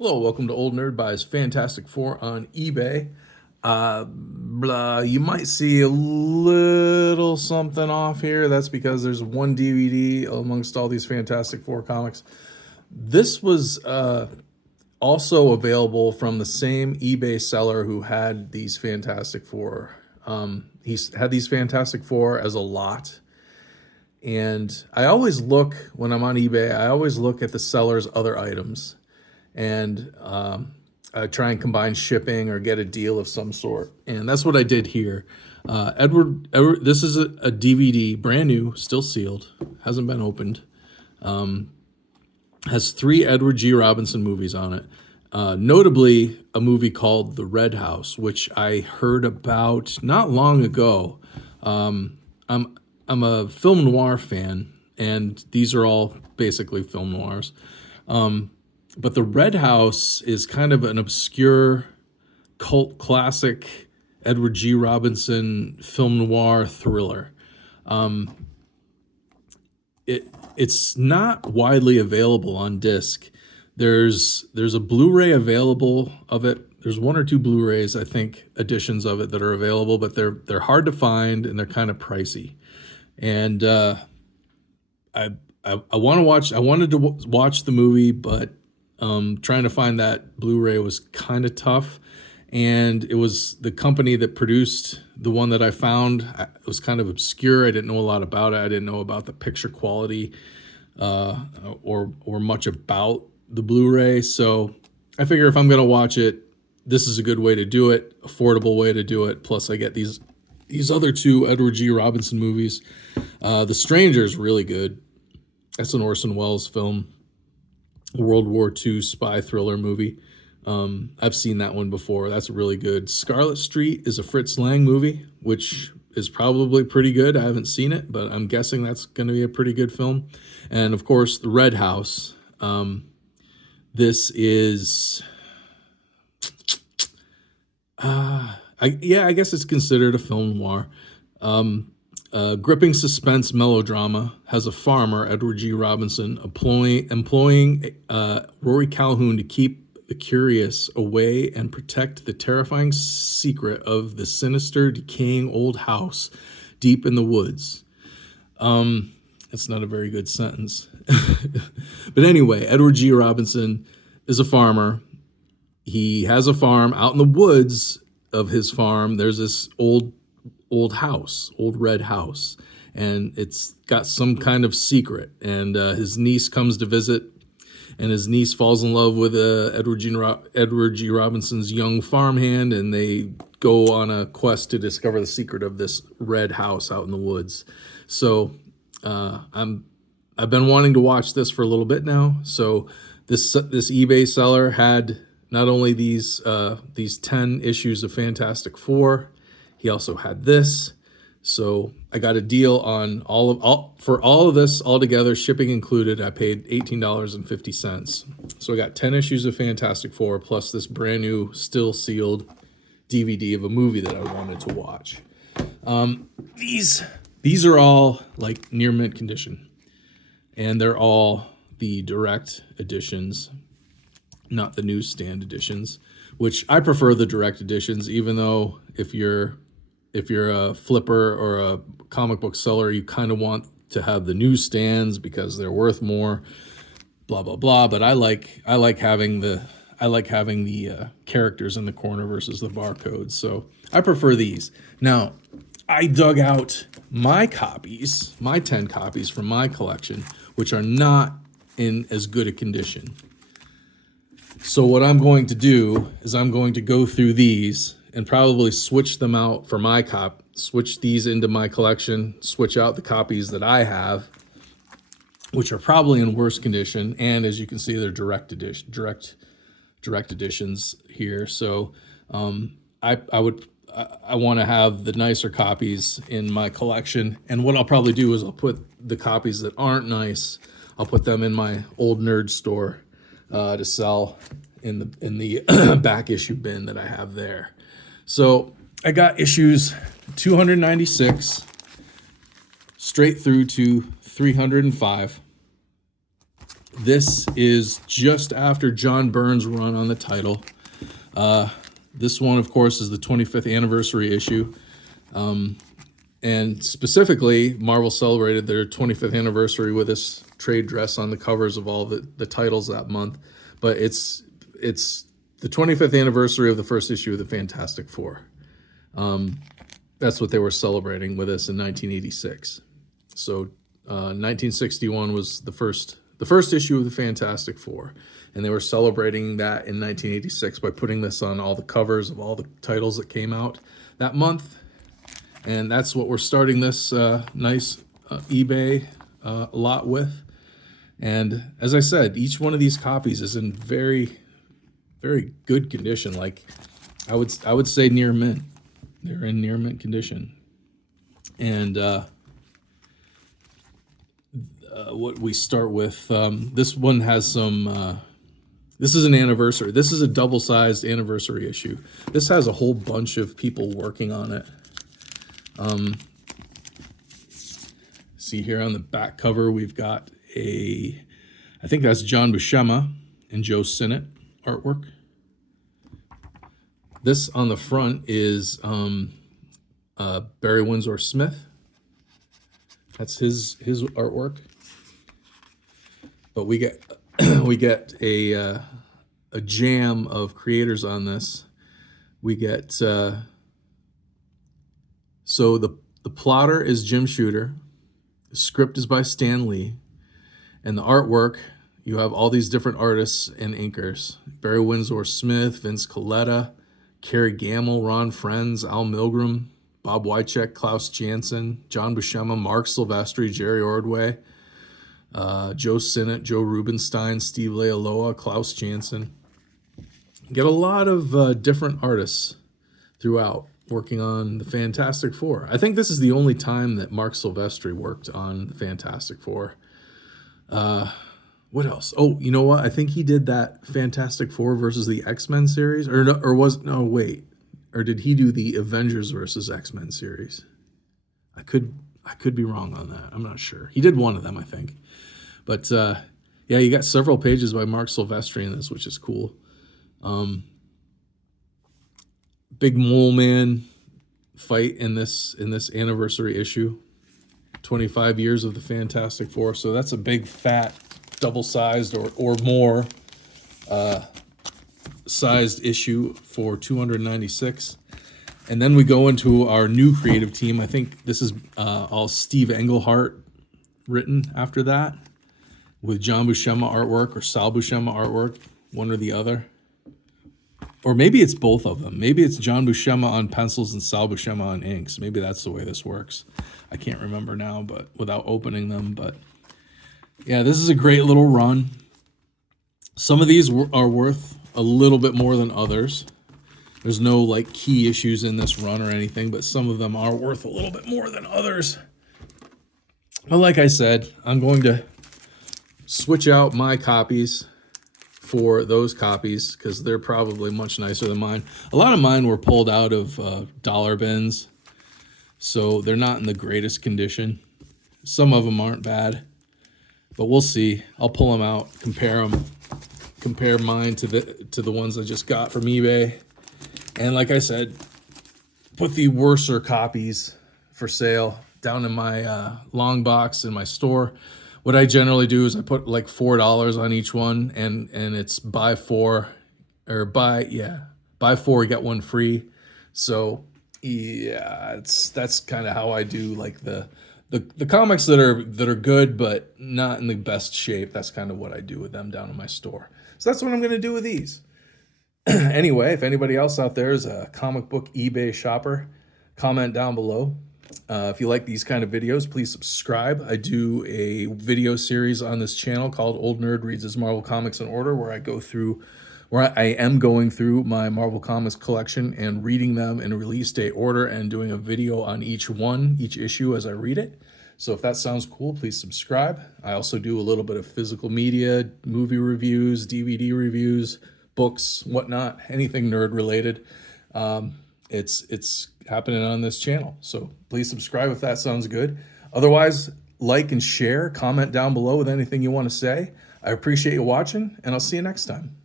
Hello, welcome to Old Nerd Buys Fantastic Four on eBay. You might see a little something off here. That's because there's one DVD amongst all these Fantastic Four comics. This was also available from the same eBay seller who had these Fantastic Four. He's had these Fantastic Four as a lot. And I always look, when I'm on eBay, I always look at the seller's other items and I try and combine shipping or get a deal of some sort. And that's what I did here. Edward, this is a DVD, brand new, still sealed, hasn't been opened. Has 3 Edward G. Robinson movies on it. Notably, a movie called The Red House, which I heard about not long ago. I'm a film noir fan, and these are all basically film noirs. But The Red House is kind of an obscure cult classic Edward G. Robinson film noir thriller. It's not widely available on disc. There's a Blu-ray available of it. There's 1 or 2 Blu-rays, I think, editions of it that are available, but they're hard to find and they're kind of pricey. And I wanted to watch the movie, but trying to find that Blu-ray was kind of tough. And it was the company that produced the one that I found. It was kind of obscure. I didn't know a lot about it. I didn't know about the picture quality or much about the Blu-ray. So I figure if I'm going to watch it, this is a good way to do it, affordable way to do it. Plus I get these other 2 Edward G. Robinson movies. The Stranger is really good. That's an Orson Welles film, a World War II spy thriller movie. I've seen that one before. That's really good. Scarlet Street is a Fritz Lang movie, which is probably pretty good. I haven't seen it, but I'm guessing that's going to be a pretty good film. And of course, The Red House. This is, I guess it's considered a film noir. Gripping suspense melodrama has a farmer, Edward G. Robinson, employing Rory Calhoun to keep the curious away and protect the terrifying secret of the sinister, decaying old house deep in the woods. That's not a very good sentence. But anyway, Edward G. Robinson is a farmer. He has a farm out in the woods of his farm. There's this old house, old red house, and it's got some kind of secret. And his niece comes to visit, and his niece falls in love with Edward G. Robinson's young farmhand, and they go on a quest to discover the secret of this red house out in the woods. So I've been wanting to watch this for a little bit now. So this eBay seller had not only these 10 issues of Fantastic Four, he also had this. So I got a deal on for all of this altogether, shipping included. I paid $18.50. So I got 10 issues of Fantastic Four plus this brand new, still sealed DVD of a movie that I wanted to watch. These are all like near mint condition, and they're all the direct editions, not the newsstand editions, which I prefer the direct editions, even though if you're a flipper or a comic book seller, you kind of want to have the newsstands because they're worth more, blah, blah, blah. But I like having the characters in the corner versus the barcodes. So I prefer these. Now, I dug out my 10 copies from my collection, which are not in as good a condition. So what I'm going to do is I'm going to go through these and probably switch them out for my switch these into my collection, switch out the copies that I have, which are probably in worse condition. And as you can see, they're direct editions here. So I want to have the nicer copies in my collection. And what I'll probably do is I'll put the copies that aren't nice, I'll put them in my old nerd store to sell in the back issue bin that I have there. So I got issues 296 straight through to 305. This is just after John Byrne's run on the title. This one, of course, is the 25th anniversary issue. And specifically, Marvel celebrated their 25th anniversary with this trade dress on the covers of all the titles that month. But it's the 25th anniversary of the first issue of the Fantastic Four. That's what they were celebrating with us in 1986. So 1961 was the first issue of the Fantastic Four, and they were celebrating that in 1986 by putting this on all the covers of all the titles that came out that month. And that's what we're starting this nice eBay lot with. And as I said, each one of these copies is in very, very good condition. Like I would say near mint. They're in near mint condition. And what we start with, this one has some. This is an anniversary. This is a double-sized anniversary issue. This has a whole bunch of people working on it. See here on the back cover, we've got I think that's John Buscema and Joe Sinnott artwork. This on the front is Barry Windsor Smith. That's his artwork. But we get a jam of creators on this. We get so the plotter is Jim Shooter, the script is by Stan Lee, and the artwork, you have all these different artists and inkers: Barry Windsor Smith, Vince Colletta, Kerry Gamble, Ron Frenz, Al Milgrom, Bob Wycheck, Klaus Janson, John Buscema, Mark Silvestri, Jerry Ordway, Joe Sinnott, Joe Rubenstein, Steve Lealoa, Klaus Janson. Get a lot of different artists throughout working on the Fantastic Four. I think this is the only time that Mark Silvestri worked on the Fantastic Four. What else? Oh, you know what? I think he did that Fantastic Four versus the X-Men series, or did he do the Avengers versus X-Men series? I could be wrong on that. I'm not sure. He did one of them, I think. But yeah, you got several pages by Mark Silvestri in this, which is cool. Big Mole Man fight in this anniversary issue. 25 years of the Fantastic Four. So that's a big fat double-sized or more sized issue for $296. And then we go into our new creative team. I think this is all Steve Englehart written after that, with John Buscema artwork or Sal Buscema artwork, one or the other. Or maybe it's both of them. Maybe it's John Buscema on pencils and Sal Buscema on inks. Maybe that's the way this works. I can't remember now, but without opening them. But yeah, this is a great little run. Some of these are worth a little bit more than others. There's no like key issues in this run or anything, but some of them are worth a little bit more than others. But like I said, I'm going to switch out my copies for those copies because they're probably much nicer than mine. A lot of mine were pulled out of dollar bins, so they're not in the greatest condition. Some of them aren't bad, but we'll see. I'll pull them out, compare mine to the ones I just got from eBay, and like I said, put the worser copies for sale down in my long box in my store. What I generally do is I put like $4 on each one, and it's buy four, get one free. So yeah, that's kind of how I do like the comics that are good but not in the best shape. That's kind of what I do with them down in my store. So that's what I'm gonna do with these. Anyway, if anybody else out there is a comic book eBay shopper, comment down below. If you like these kind of videos, please subscribe. I do a video series on this channel called Old Nerd Reads His Marvel Comics in Order, where I am going through my Marvel Comics collection and reading them in release date order and doing a video on each issue as I read it. So if that sounds cool, please subscribe. I also do a little bit of physical media, movie reviews, DVD reviews, books, whatnot, anything nerd related. It's happening on this channel. So please subscribe if that sounds good. Otherwise, like and share, comment down below with anything you want to say. I appreciate you watching, and I'll see you next time.